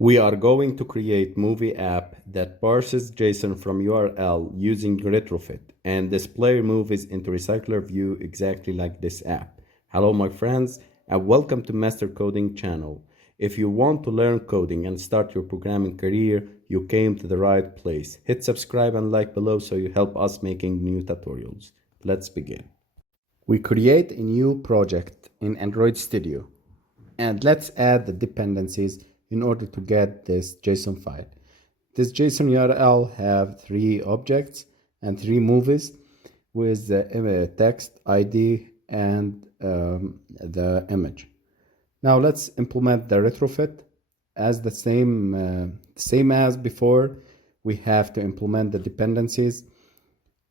We are going to create movie app that parses JSON from URL using Retrofit and display movies into RecyclerView exactly like this app. Hello my friends and welcome to Master Coding channel. If you want to learn coding and start your programming career, you came to the right place. Hit subscribe and like below so you help us making new tutorials. Let's begin. We create a new project in Android Studio and let's add the dependencies in order to get this JSON file. This JSON URL have 3 objects and 3 movies with the text, ID, and the image. Now let's implement the retrofit as the same as before. We have to implement the dependencies.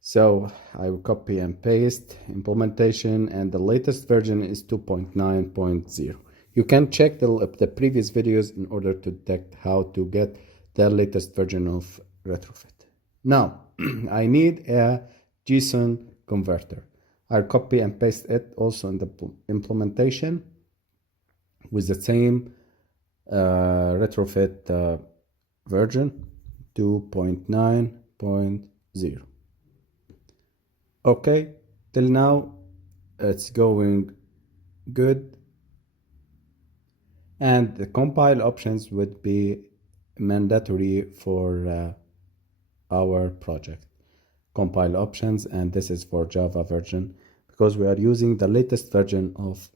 So I will copy and paste implementation, and the latest version is 2.9.0. You can check the previous videos in order to detect how to get the latest version of Retrofit. Now, I need a JSON converter. I'll copy and paste it also in the implementation with the same Retrofit version 2.9.0. Okay, till now it's going good. And the compile options would be mandatory for our project. Compile options, and this is for Java version because we are using the latest version of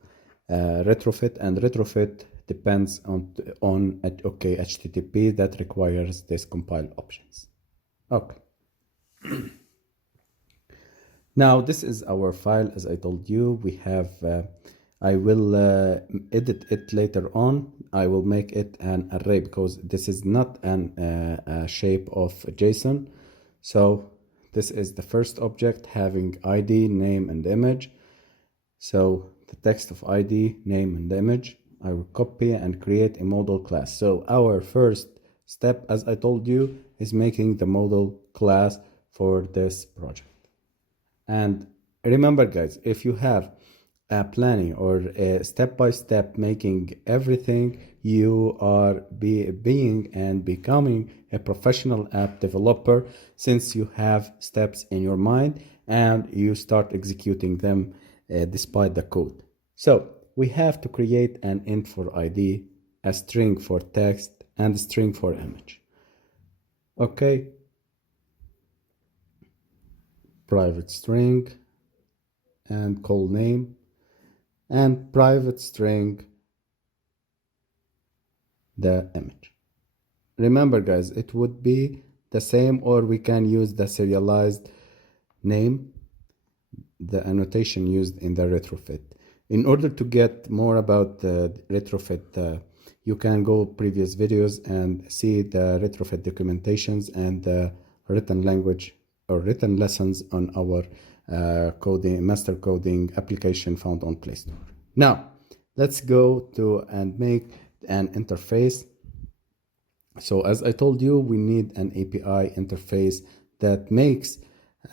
Retrofit, and Retrofit depends on HTTP that requires this compile options. Okay. Now this is our file. As I told you, we have I will edit it later on. I will make it an array because this is not a shape of JSON. So this is the first object having ID, name, and image. So the text of ID, name, and image, I will copy and create a model class. So our first step, as I told you, is making the model class for this project. And remember guys, if you have planning or a step-by-step making everything, you are being and becoming a professional app developer, since you have steps in your mind and you start executing them despite the code. So we have to create an int for ID, a string for text, and a string for image. Okay, private string and call name, and private string the image. Remember guys, it would be the same, or we can use the serialized name, the annotation used in the retrofit. In order to get more about the retrofit, you can go previous videos and see the retrofit documentations and the written language or written lessons on our master coding application found on Play Store. Now let's go to and make an interface. So as I told you, we need an API interface that makes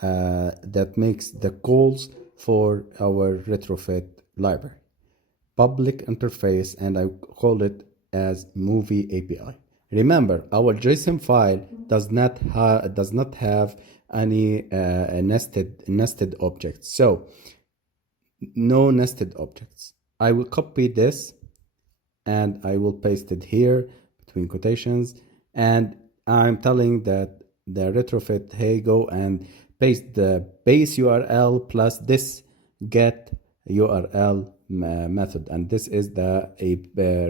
the calls for our retrofit library. Public interface, and I call it as movie API. Remember, our JSON file does not have any nested objects. So no nested objects. I will copy this and I will paste it here between quotations, and I'm telling that the retrofit, hey, go and paste the base URL plus this get URL method, and this is the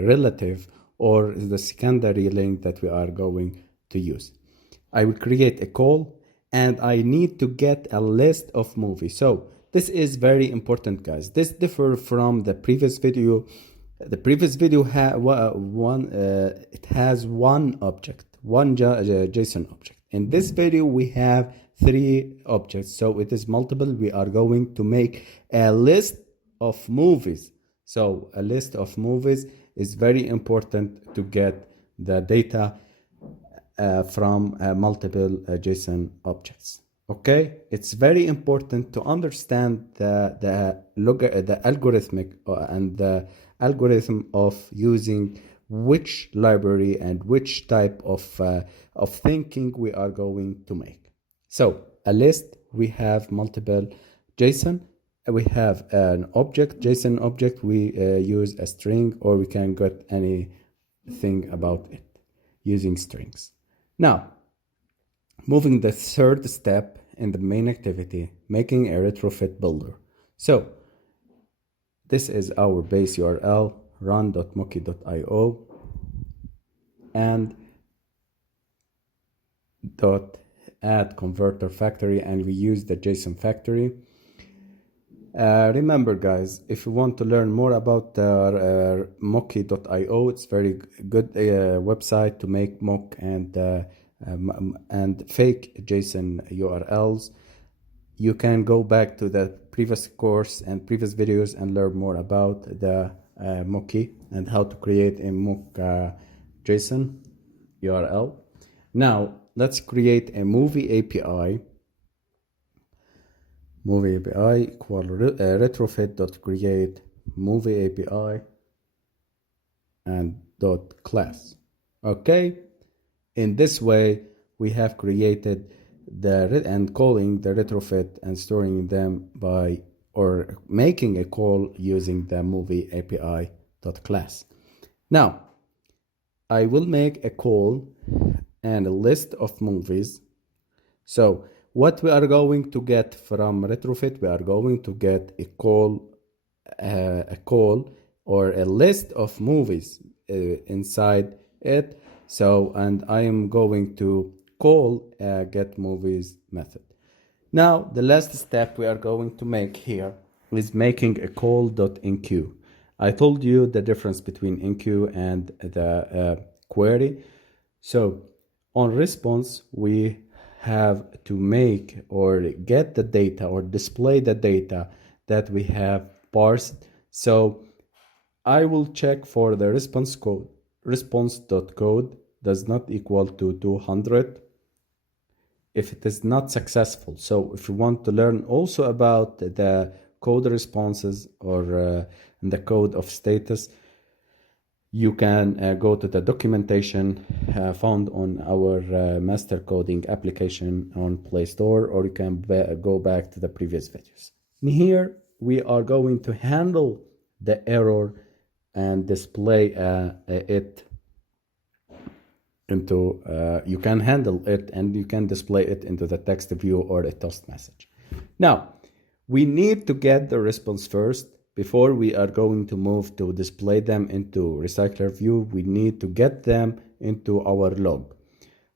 relative or the secondary link that we are going to use. I will create a call, and I need to get a list of movies. So this is very important guys. This differs from the previous video. The previous video it has one object, one JSON object. In this video we have 3 objects, so it is multiple. We are going to make a list of movies. So a list of movies is very important to get the data from multiple JSON objects. Okay, it's very important to understand the algorithmic and the algorithm of using which library and which type of thinking we are going to make. So a list, we have multiple JSON. We have an object, JSON object. We use a string, or we can get anything about it using strings. Now, moving the third step in the main activity, making a retrofit builder. So this is our base URL, run.moki.io and .add converter factory, and we use the JSON factory. Remember guys, if you want to learn more about moki.io, it's very good website to make mock and fake JSON URLs. You can go back to the previous course and previous videos and learn more about the Moki and how to create a mock JSON URL. Now let's create a movie API. Movie API equal retrofit.create movie API and .class. Okay, in this way we have created and calling the retrofit and storing them by, or making a call using the movie API .class. Now I will make a call and a list of movies. So what we are going to get from retrofit, we are going to get a call or a list of movies inside it. So, and I am going to call get movies method. Now the last step we are going to make here is making a call.enqueue. I told you the difference between enqueue and the query. So on response, we have to make or get the data or display the data that we have parsed. So I will check for the response code. Response.code does not equal to 200 if it is not successful. So if you want to learn also about the code responses or the code of status, you can go to the documentation found on our master coding application on Play Store, or you can go back to the previous videos. And here we are going to handle the error and display it into, you can handle it and you can display it into the text view or a toast message. Now, we need to get the response first. Before we are going to move to display them into RecyclerView, we need to get them into our log.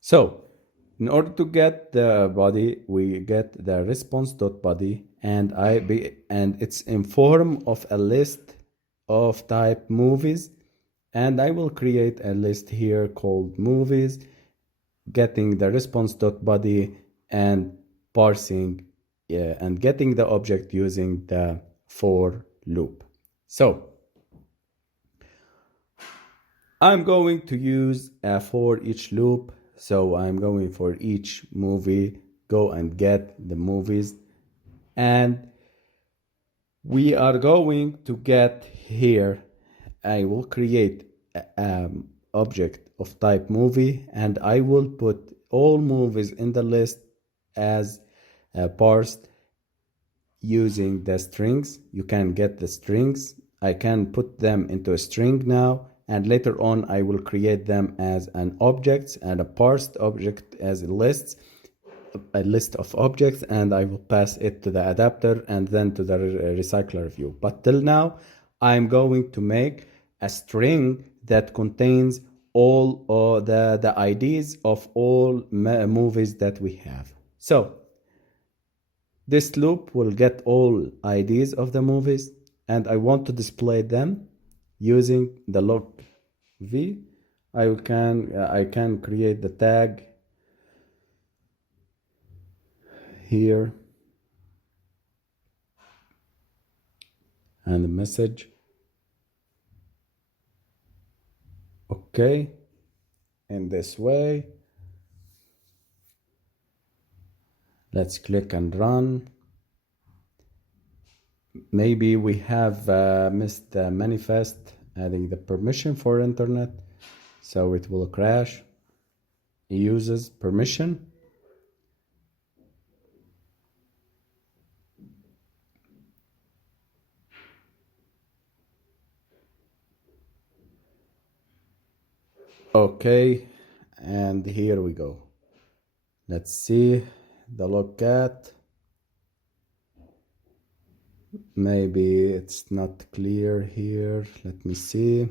So in order to get the body, we get the response.body and it's in form of a list of type movies. And I will create a list here called movies, getting the response.body and parsing and getting the object using the for loop. So I'm going to use a for each loop. So I'm going for each movie, go and get the movies, and we are going to get here, I will create an object of type movie, and I will put all movies in the list as parsed using the strings. You can get the strings. I can put them into a string now, and later on I will create them as an object and a parsed object as a list of objects, and I will pass it to the adapter and then to the recycler view. But till now I'm going to make a string that contains all the IDs of all movies that we have. So this loop will get all IDs of the movies, and I want to display them using the log v. I can create the tag here and the message. Okay, in this way. Let's click and run. Maybe we have missed the manifest, adding the permission for internet. so it will crash. It uses permission. Okay, and here we go. Let's see the logcat. Maybe it's not clear here. Let me see.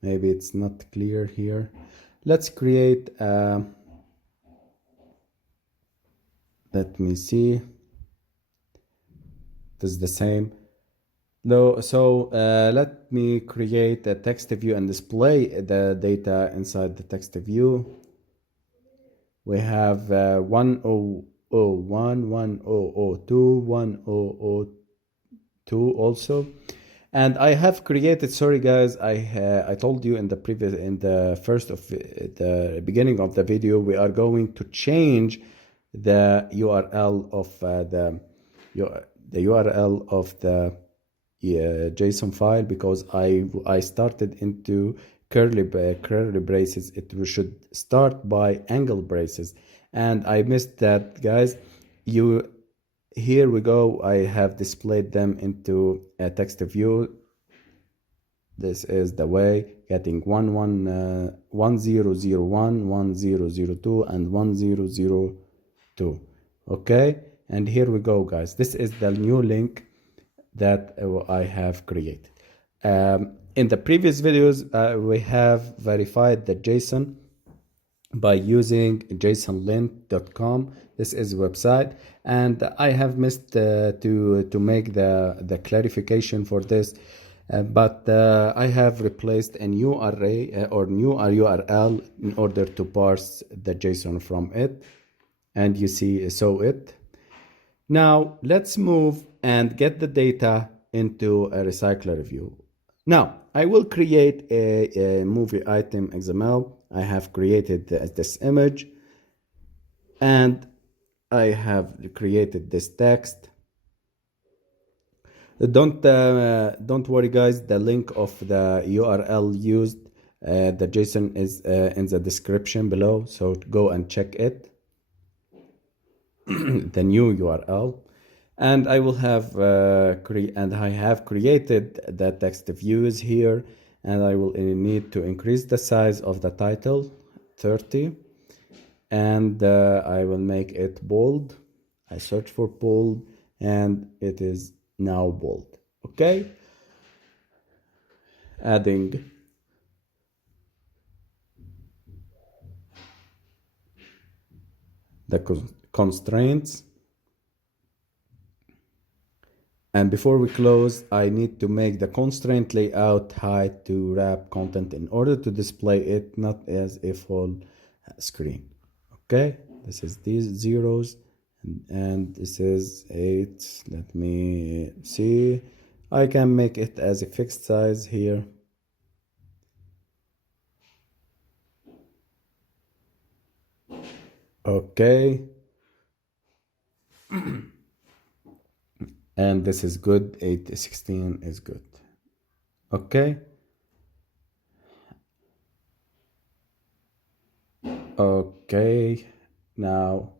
Maybe it's not clear here. Let's create let me see. It is the same. No, so let me create a text view and display the data inside the text view. We have 1001, 1002, 1002 also. And I have created, sorry guys, I told you in the beginning of the video, we are going to change the URL of the URL of the JSON file, because I started into curly braces. It should start by angle braces, and I missed that, guys. Here we go. I have displayed them into a text view. This is the way, getting 1001, 1002, and 1002. Okay, and here we go, guys. This is the new link that I have created. In the previous videos, we have verified the JSON by using jasonlint.com. This is a website, and I have missed to make the clarification for this, but I have replaced a new array or new URL in order to parse the JSON from it, and you saw it. Now let's move and get the data into a recycler view. Now I will create a movie item XML. I have created this image, and I have created this text. Don't worry, guys. The link of the URL used, the JSON is in the description below, so go and check it. The new URL, and I will have I have created the text views here, and I will need to increase the size of the title 30, and I will make it bold. I search for bold, and it is now bold. Okay, adding the constraints. And before we close, I need to make the constraint layout height to wrap content in order to display it not as a full screen. Okay, this is these zeros, and this is 8. Let me see. I can make it as a fixed size here. Okay. And this is good. 816 is good. Okay. Okay. Now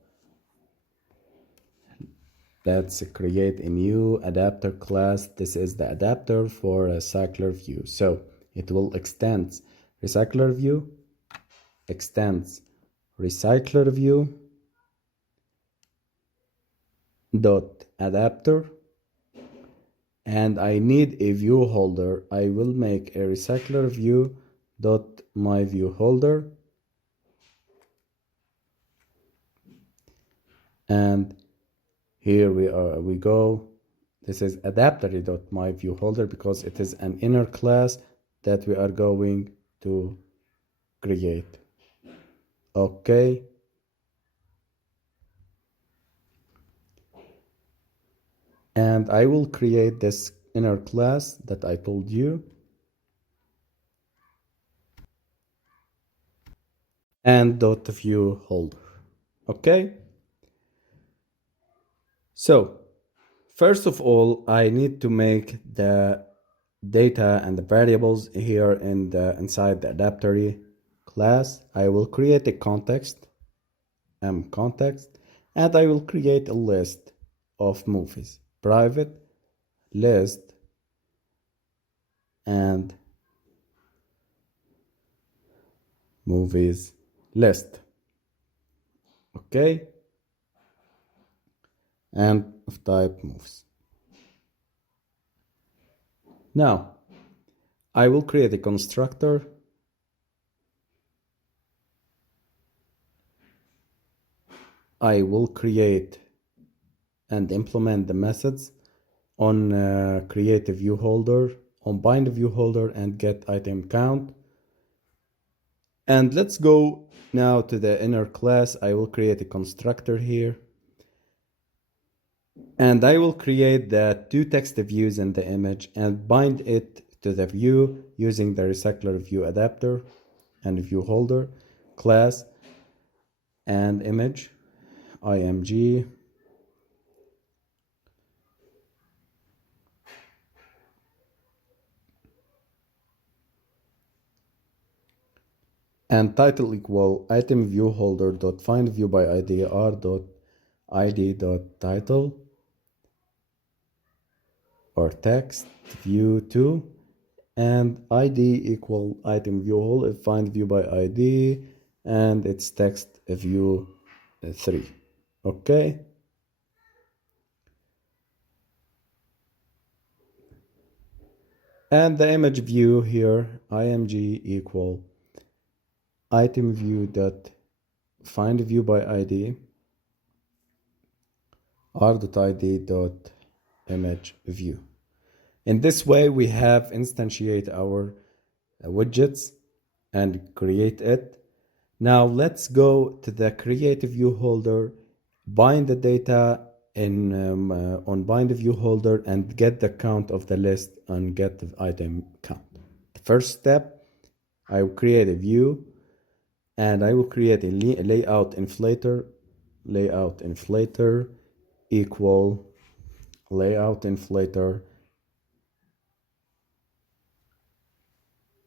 let's create a new adapter class. This is the adapter for RecyclerView. So it will extend RecyclerView, extends RecyclerView dot adapter, and I need a view holder. I will make a RecyclerView dot my view holder, and here we go. This is adapter dot my view holder because it is an inner class that we are going to create. Okay. And I will create this inner class that I told you. And dot view holder. Okay. So first of all, I need to make the data and the variables here inside the adapter class, I will create a context, context, and I will create a list of movies, private list, and movies list. Okay, and of type movies. Now I will create a constructor. I will create and implement the methods on create a view holder, on bind a view holder, and get item count. And let's go now to the inner class. I will create a constructor here. And I will create the two text views in the image and bind it to the view using the RecyclerView Adapter and view holder class and image img. And title equal item view holder dot find view by id r dot id dot title or text view 2, and id equal item view holder find view by id, and it's text view 3. Okay, and the image view here img equal item view dot find view by id r.id dot image view. In this way we have instantiate our widgets and create it. Now let's go to the create view holder, bind the data in on bind view holder, and get the count of the list and get the item count. The first step, I will create a view and I will create a layout inflator equal layout inflator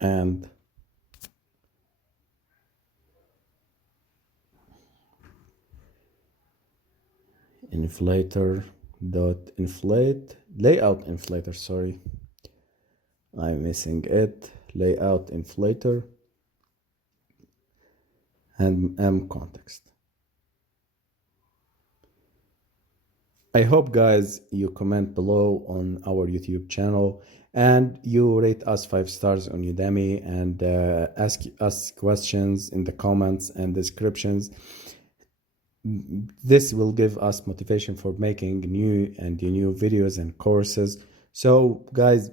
and inflator dot inflate layout inflator, sorry, I'm missing it, layout inflator and context. I hope guys you comment below on our YouTube channel and you rate us 5 stars on Udemy and ask us questions in the comments and descriptions. This will give us motivation for making new videos and courses. So guys,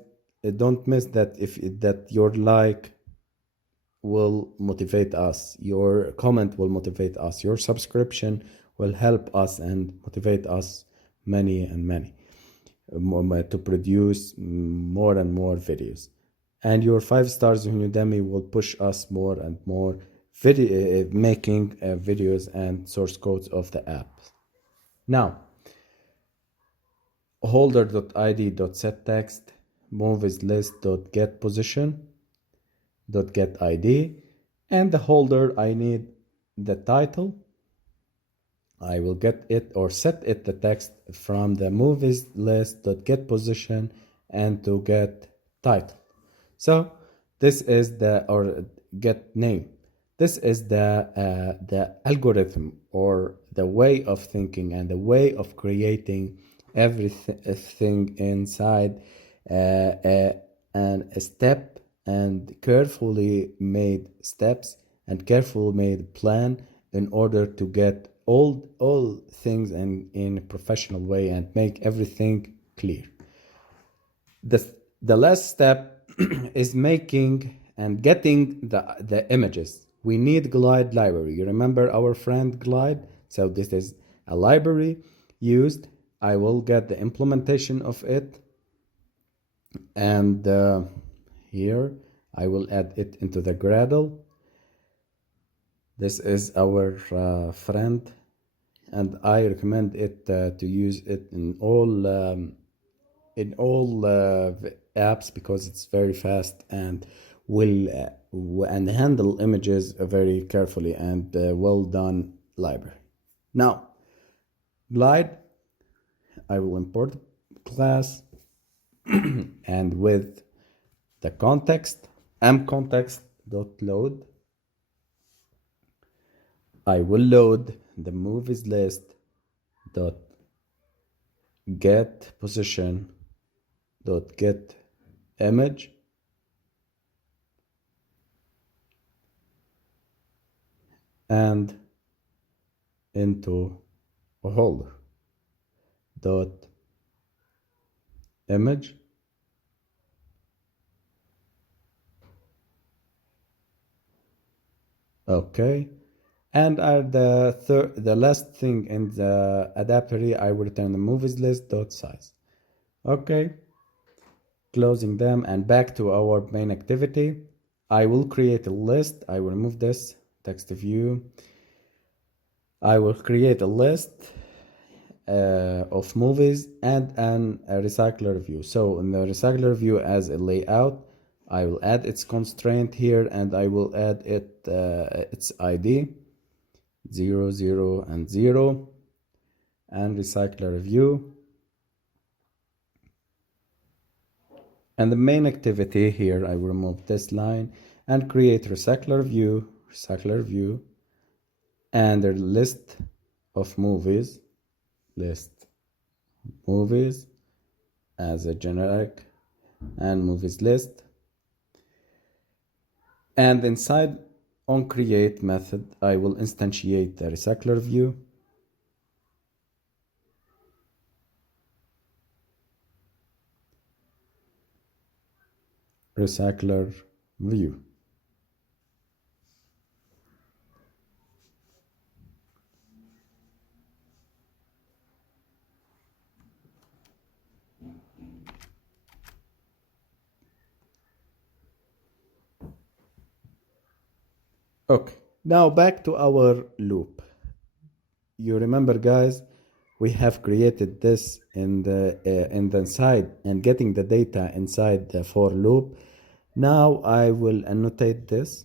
don't miss that. That your like will motivate us, your comment will motivate us, your subscription will help us and motivate us many to produce more and more videos. And your 5 stars on Udemy will push us more and more making videos and source codes of the app. Now holder.id.setText movies list.get position .get id, and the holder I need the title. I will get it or set it the text from the movies list.get position and to get title. So this is the or get name. This is the algorithm or the way of thinking and the way of creating everything inside and a step and carefully made steps and carefully made plan in order to get all things in a professional way and make everything clear. The last step is making and getting the images. We need Glide library. You remember our friend Glide? So this is a library used. I will get the implementation of it, and here I will add it into the Gradle. This is our friend, and I recommend it to use it in all apps because it's very fast and will and handle images very carefully, and well done library. Now, glide, I will import class and with the context, mcontext.load, I will load the movies list dot get position dot get image and into a holder dot image okay. And at the last thing in the adapter here, I will return the movies list dot size. Okay, closing them and back to our main activity. I will create a list. I will remove this text view. I will create a list of movies and a recycler view. So in the recycler view as a layout, I will add its constraint here, and I will add its ID 0, 0, and 0, and recycler view. And the main activity here, I will remove this line and create recycler view, and a list of movies, as a generic, and movies list. And inside onCreate method, I will instantiate the recycler view. Recycler view. Okay, now back to our loop. You remember, guys, we have created this in the inside and getting the data inside the for loop. Now I will annotate this.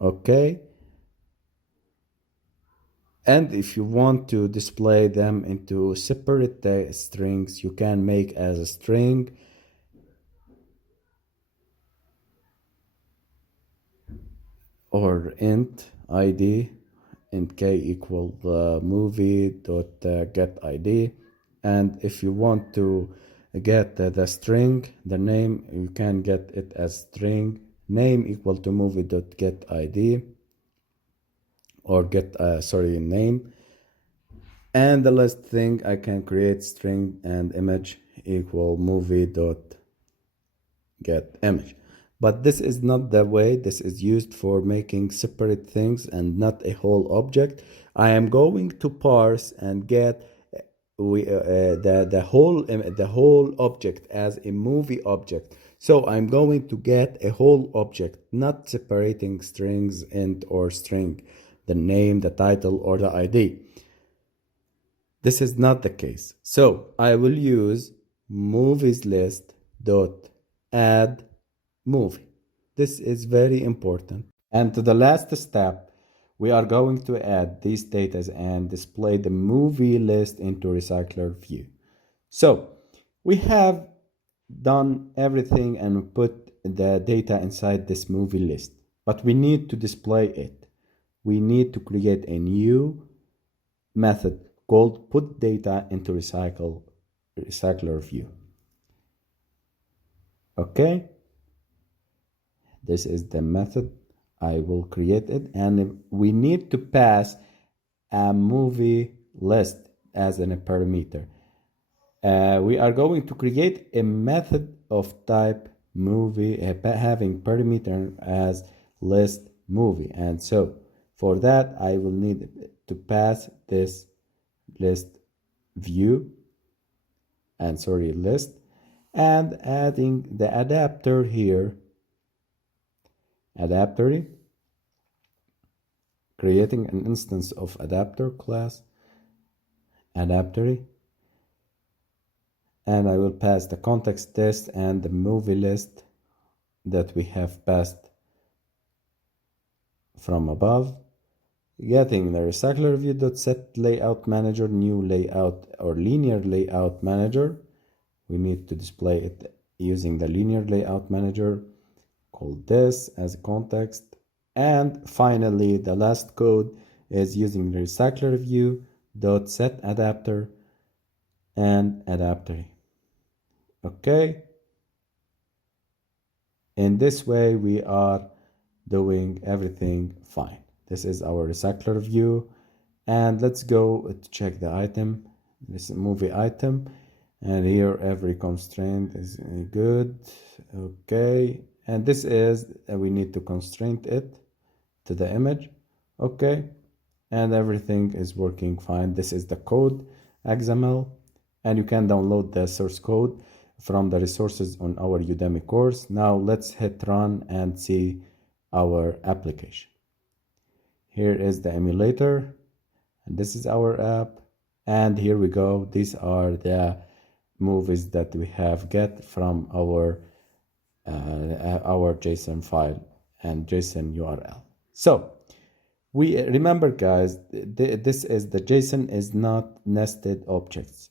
Okay. And if you want to display them into separate strings, you can make as a string or int id, int k equal movie dot get id. And if you want to get the string, the name, you can get it as string name equal to movie dot get id, or get name. And the last thing, I can create string and image equal movie dot get image. But this is not the way. This is used for making separate things and not a whole object. I am going to parse and get the whole object as a movie object. So I'm going to get a whole object, not separating strings, int or string, the name, the title, or the ID. This is not the case. So I will use movies list dot add movie. This is very important. And to the last step, we are going to add these data and display the movie list into recycler view. So we have done everything and put the data inside this movie list, but we need to display it. We need to create a new method called put data into recycler view. Okay, this is the method. I will create it, and we need to pass a movie list as a parameter. We are going to create a method of type movie having parameter as list movie, and so for that I will need to pass this list view list, and adding the adapter here, creating an instance of adapter class, and I will pass the context test and the movie list that we have passed from above. Getting the RecyclerView.set layout manager, new layout or linear layout manager. We need to display it using the linear layout manager. Call this as a context. And finally, the last code is using the RecyclerView.set adapter and adapter. Okay. In this way, we are doing everything fine. This is our recycler view, and let's go to check the item. This is movie item, and here every constraint is good. Okay, and this is we need to constrain it to the image. Okay, and everything is working fine. This is the code XML, and you can download the source code from the resources on our Udemy course. Now let's hit run and see our application. Here is the emulator, and this is our app, and here we go. These are the movies that we have get from our JSON file and JSON URL. So we remember, guys, this is the JSON is not nested objects.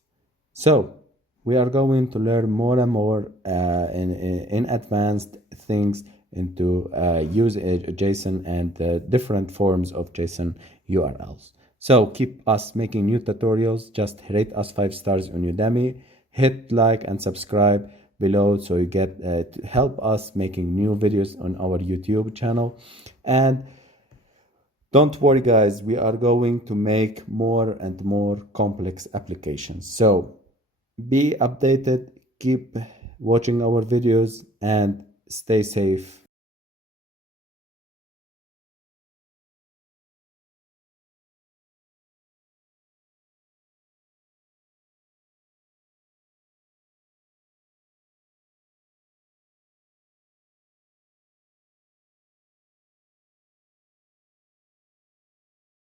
So we are going to learn more and more in advanced things into use JSON and different forms of JSON URLs. So keep us making new tutorials. Just rate us 5 stars on Udemy. Hit like and subscribe below so you get to help us making new videos on our YouTube channel. And don't worry, guys, we are going to make more and more complex applications. So be updated, keep watching our videos, and stay safe.